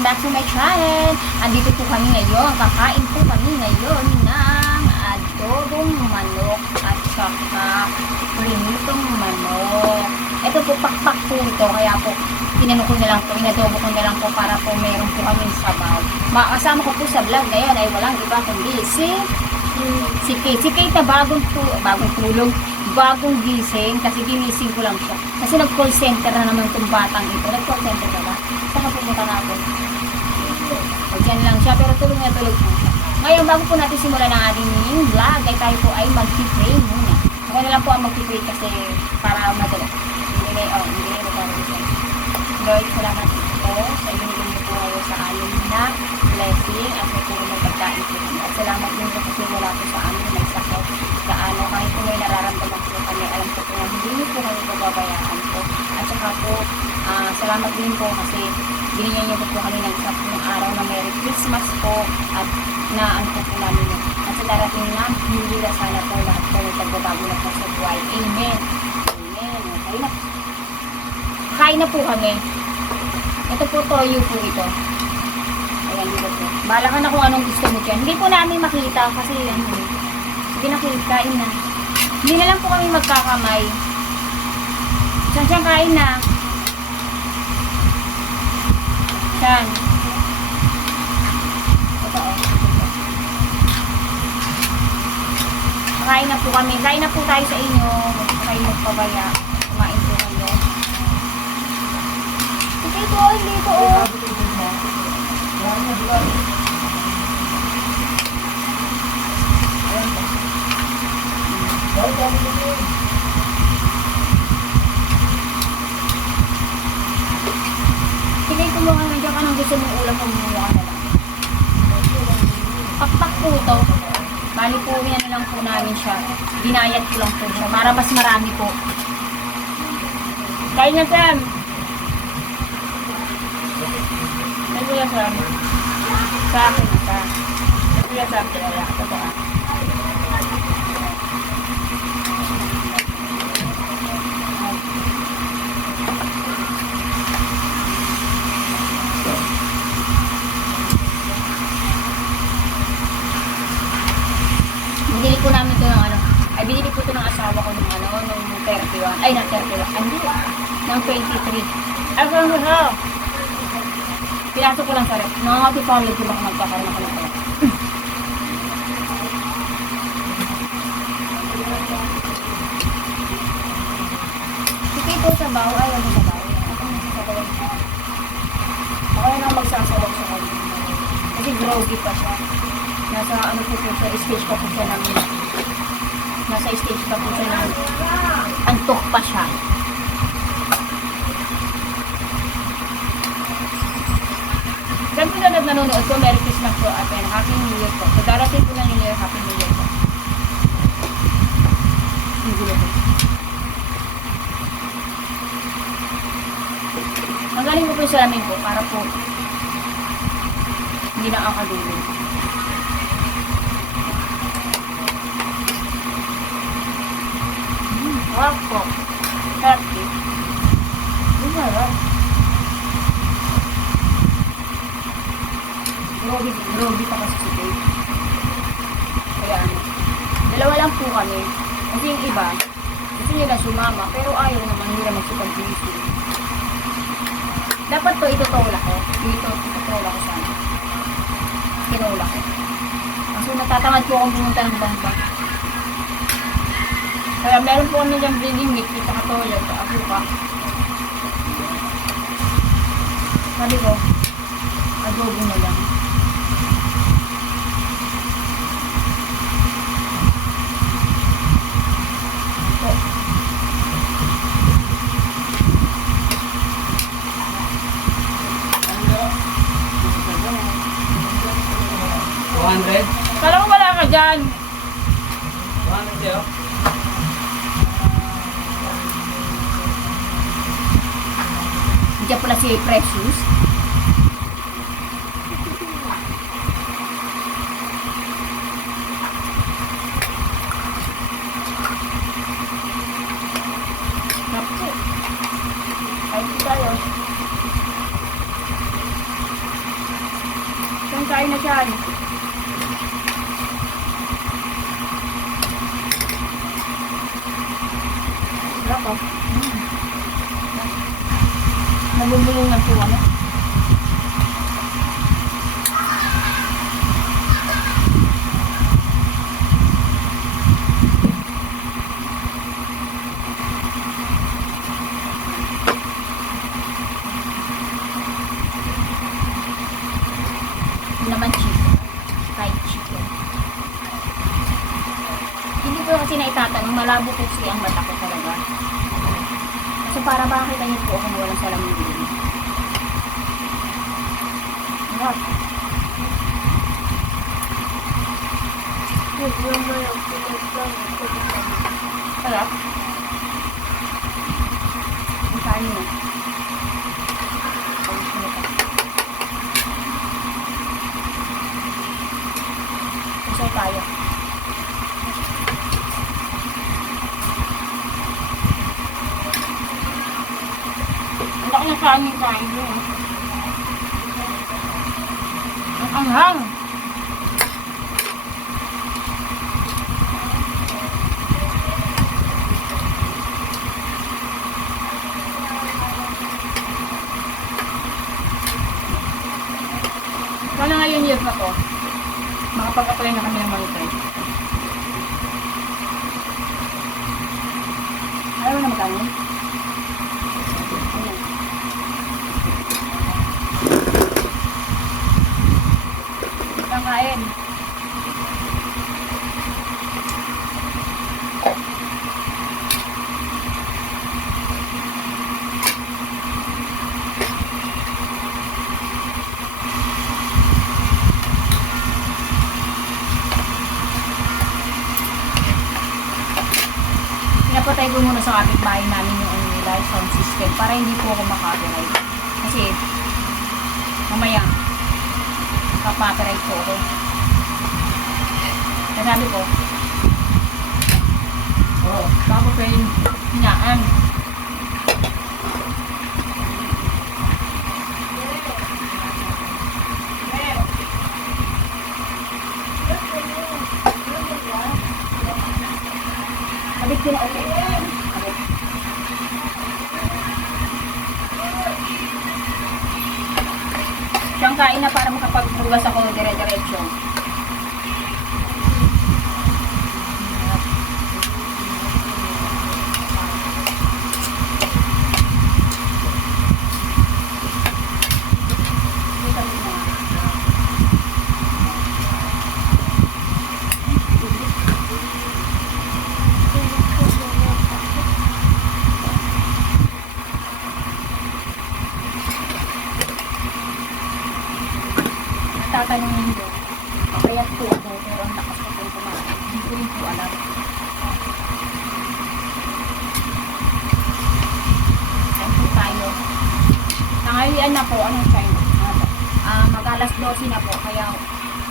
Welcome back to my channel. Andito po kami ngayon. Kakain po kami ngayon ng adobong manok at saka prinitong manok. Ito po, pakpak po ito. Kaya po, tinanong ko na lang po, inadobo ko na lang po para po meron po kami sabaw. Makasama ko po sa vlog ngayon ay walang iba kundi si Kate. Si Kate na bagong tulog, bagong gising, kasi ginising ko lang siya. Kasi nag-call center na naman itong batang ito. Nag-call center ka ba? Saan ka pumunta na ako? O, dyan lang siya, pero tulog na tulog po siya. Ngayon, bago po natin simulan ang ating vlog, ay tayo po ay mag-pray muna. Ako na lang po ang mag-pray kasi para madali. Hindi Lord, salamat po sa inyo po kayo sa amin na blessing at may puro ng pagkain po. At salamat din po kasi wala po sa amin may sakit. Kaano, kahit po may nararamdaman po kami, alam po po na hindi niyo po kami pababayaan po. At saka po, salamat din po kasi binigyan niyo po kami ng isang araw na Merry Christmas po at na ano po namin yun. At sa darating na, hindi na sana po lahat po nagbabago na po sa buhay. Amen. Amen. Okay na. Kain na po kami. Ito po toyo po ito. Ayan, dito po. Bahala ka na kung anong gusto mo dyan. Hindi po namin makita kasi ano. Sige na, kain na. Hindi na lang po kami magkakamay. Siyang kain na. Siyang. Ito o. Kain na po kami. Kain na po tayo sa inyo. Kain magpabaya. Kumain po kayo. Dito o, dito o. Sige, kumuha na dyan ka nang gusto mong ulam, kumuha na lang. Pakpak po ito. Bali po, yan na lang po namin siya. Ginayat ko lang po siya para mas marami po. Kain na, Sam! Kuya Sam. Sa akin ito. Kuya Sam. Kaya ito ba? Binili ko namin ito ng ano. Ay, binili ko ito ng asawa ko ng ano, nung 31. Ay, ng 31. Hindi. Ng 23. Ay, kung gusto. Pinasok ko lang sa rep. Nakakapipawalid ko baka magkakaroon ako ng pala. Sige ito sa baho. Ay, ano sa baho? Ako nang sasabawan siya. Ako nang magsasawag sa kanya. Kasi groggy pa siya. Nasa ano po siya, stage pa po siya ng nasa stage pa po siya ng antok pa siya. Siyempre na nanonood ko, Merry Christmas po at Happy New Year po. So darating po na New Year, Happy New Year po. Ang galing ko po sa amin po para po hindi na akadulo. Sarap po. Sarap po. Sarap. Grogi pa kasi si Kate. Kaya ano. Dalawa lang po kami. Kasi yung iba, gusto nila sumama, pero ayaw naman nila magsipag-busy. Dapat to itutola ko. Itutola ko sana. Tinola ko. Kasi natatamad po akong pumunta ng bangba. Kaya meron po kami dyan breeding meat, kita katola, sa apuka. Sabi ko, adobo na lang. Kala mo wala ka dyan. 200 yun? Diyan pala si Precious. Naku. Ay, tayo. kain na siya. Sarap oh. Nabubulungan po ano. Naman chicken. Fried chicken. Hindi ko kasi naitatanong, malabo po kasi ang mata ko talaga. So para makakita niyo po kung walang salamin din. Sarap. Sarap. Ang kain na. So tayo. Ang laki ng kain mo. Ang anghang. Wala ngayon years na to. Makapag-apply na kami ng monetize. Alam mo na magkano? Ayan. Isang kain. Pinapatay ko muna sa kapitbahay namin yung live sound system para hindi po ako makapiright. Kasi mamaya kapapiright po ako. Nasabi ko, baka po pwedeng hinaan. Abit ko na ulit. Abit. Siyang kain na para makapagbugas ako dire-diretso. Tatanungin ko, kaya po ako, pero ang lakas ko po kumain. Hindi ko rin po alam. Kain po tayo. Tanghalian na po, anong time? Mag-alas 12 na po, kaya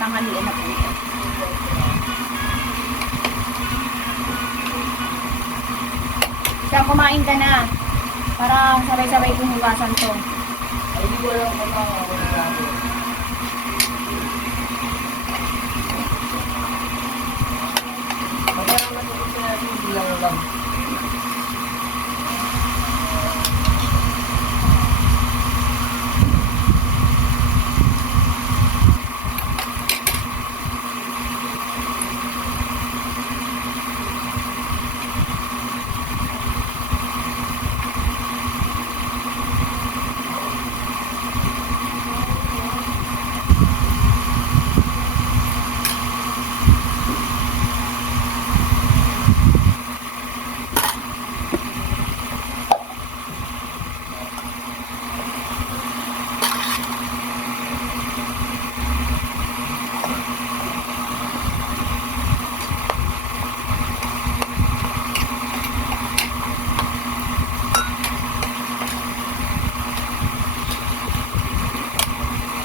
tanghalian na po ito. Siya, kumain ka na. Para sabay-sabay kong hugasan to. Ay, hindi ko alam kung ako natin. Pagkakaroon natin ito natin, hindi lang alam.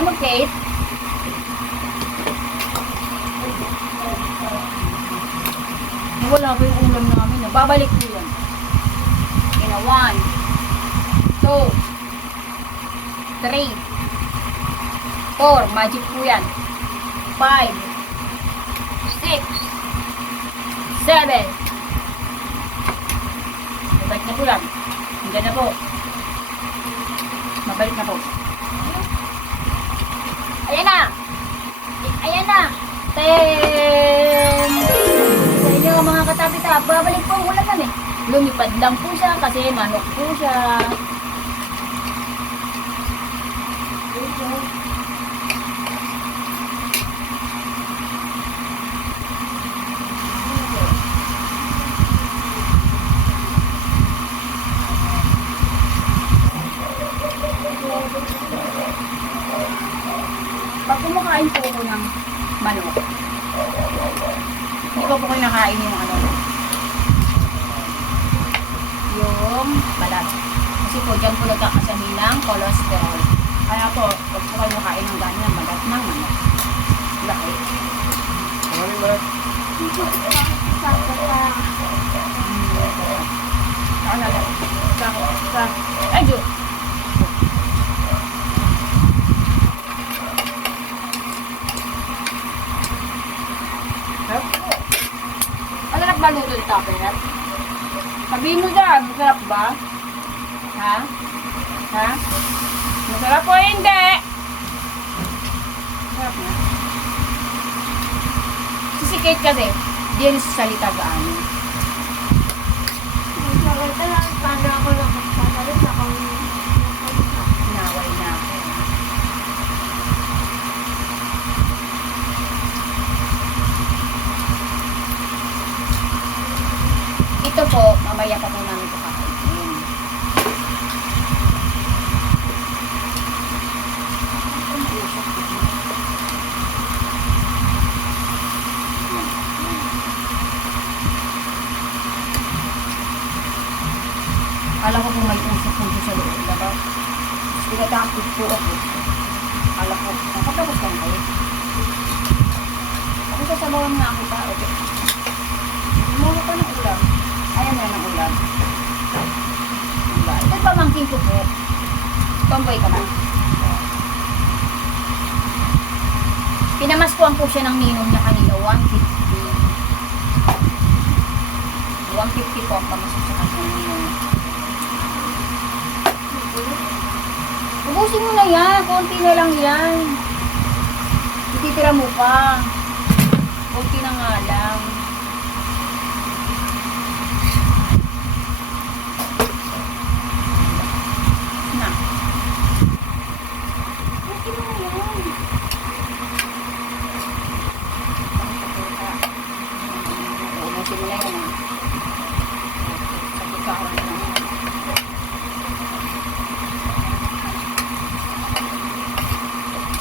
Ano, Kate? Wala pa yung ulam namin. Babalik ko yan. In a 1, 2, 3, 4. Magic po yan. 5, 6, 7. Mabalik na po lang. Hanggang na po. Mabalik na po. Ayan na! Ayan na! 10! Sa inyo mga katapita, babalik po ang ulasan eh. Lumipad lang po siya kasi manok po siya. Pag kumakain po ako ng manok, hindi ko po kinakain yung ano, yung balat. Kasi po dyan po nagkakasabi ng cholesterol. Kaya po, pag po kayo makain ng ganyan, balat ng manok. Laki. Sorry, ma. Ay, Diyo! Masarap ba luto yung tupper? Sabihin mo dyan, masarap ba? Ha? Ha? Masarap o hindi? Masarap na. Si Kate kasi, di yan sa salita gaano. Inaway na ako. Ito po, mamaya pa po namin ito kakainin. Alam ko kung may usap po sa loob, diba? Tinatakot po ako. Alam ko, nakatapos lang kayo. Ako sasabawan nga kita, okay? Muna ko ng ulam. Ayan na ng ulam. Diba? Ito pamangkin ko po. Tomboy ka ba? Pinamaskuhan po siya ng ninong niya kanina, 150. 150 po ang pamasko sa kanya ng ninong. Ubusin mo na yan. Konti na lang yan. Ititira mo pa. Konti na nga lang. Na. Konti mo na yan. Ubusin mo na yan. Sa kutsara na.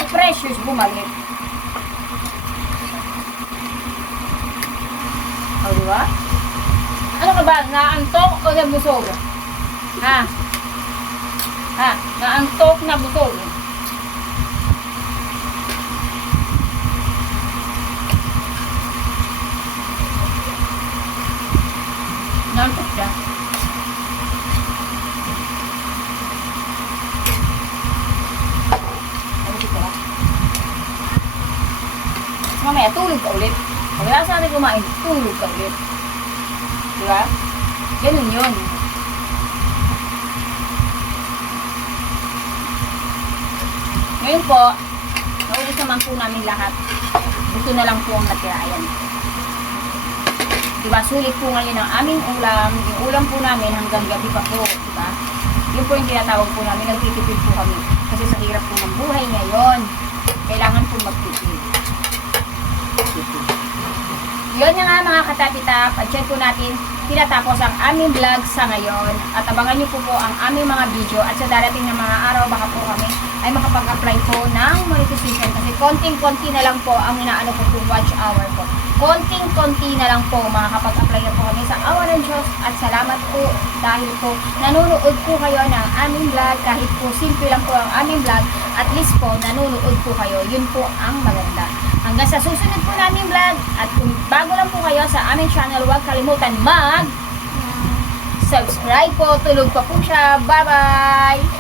Precious bumalik. O, diba? Ano ka ba? Naantok o nabusog? Ha? Ha? Naantok na busog? Naantok siya. Mamaya, tulog ka ulit. Pagkala sa atin kumain, tulog ka ulit. Diba? Ganun yun. Ngayon po, naubos naman po namin lahat. Ito na lang po ang natira. Ayan. Diba? Sulit po ngayon ang aming ulam. Yung ulam po namin hanggang gabi pa po. Diba? Yun po yung tinatawag po namin. Nagtitipid po kami. Kasi sa hirap po ng buhay ngayon, kailangan po magtipid. Yun na nga mga katapitap, at dyan po natin tinatapos ang aming vlog sa ngayon at abangan nyo po ang aming mga video at sa darating na mga araw baka po kami ay makapag-apply po ng monetization kasi konting-konti na lang po ang inaano po po watch hour po. Konting-konti na lang po makakapag-apply na po kami sa awa ng Diyos at salamat po dahil po nanonood po kayo ng aming vlog kahit po simple lang po ang aming vlog at least po nanonood po kayo, yun po ang maganda. Hanggang sa susunod po namin vlog at kung bago lang po kayo sa aming channel, huwag kalimutan mag subscribe po, tulog pa po siya. Bye bye!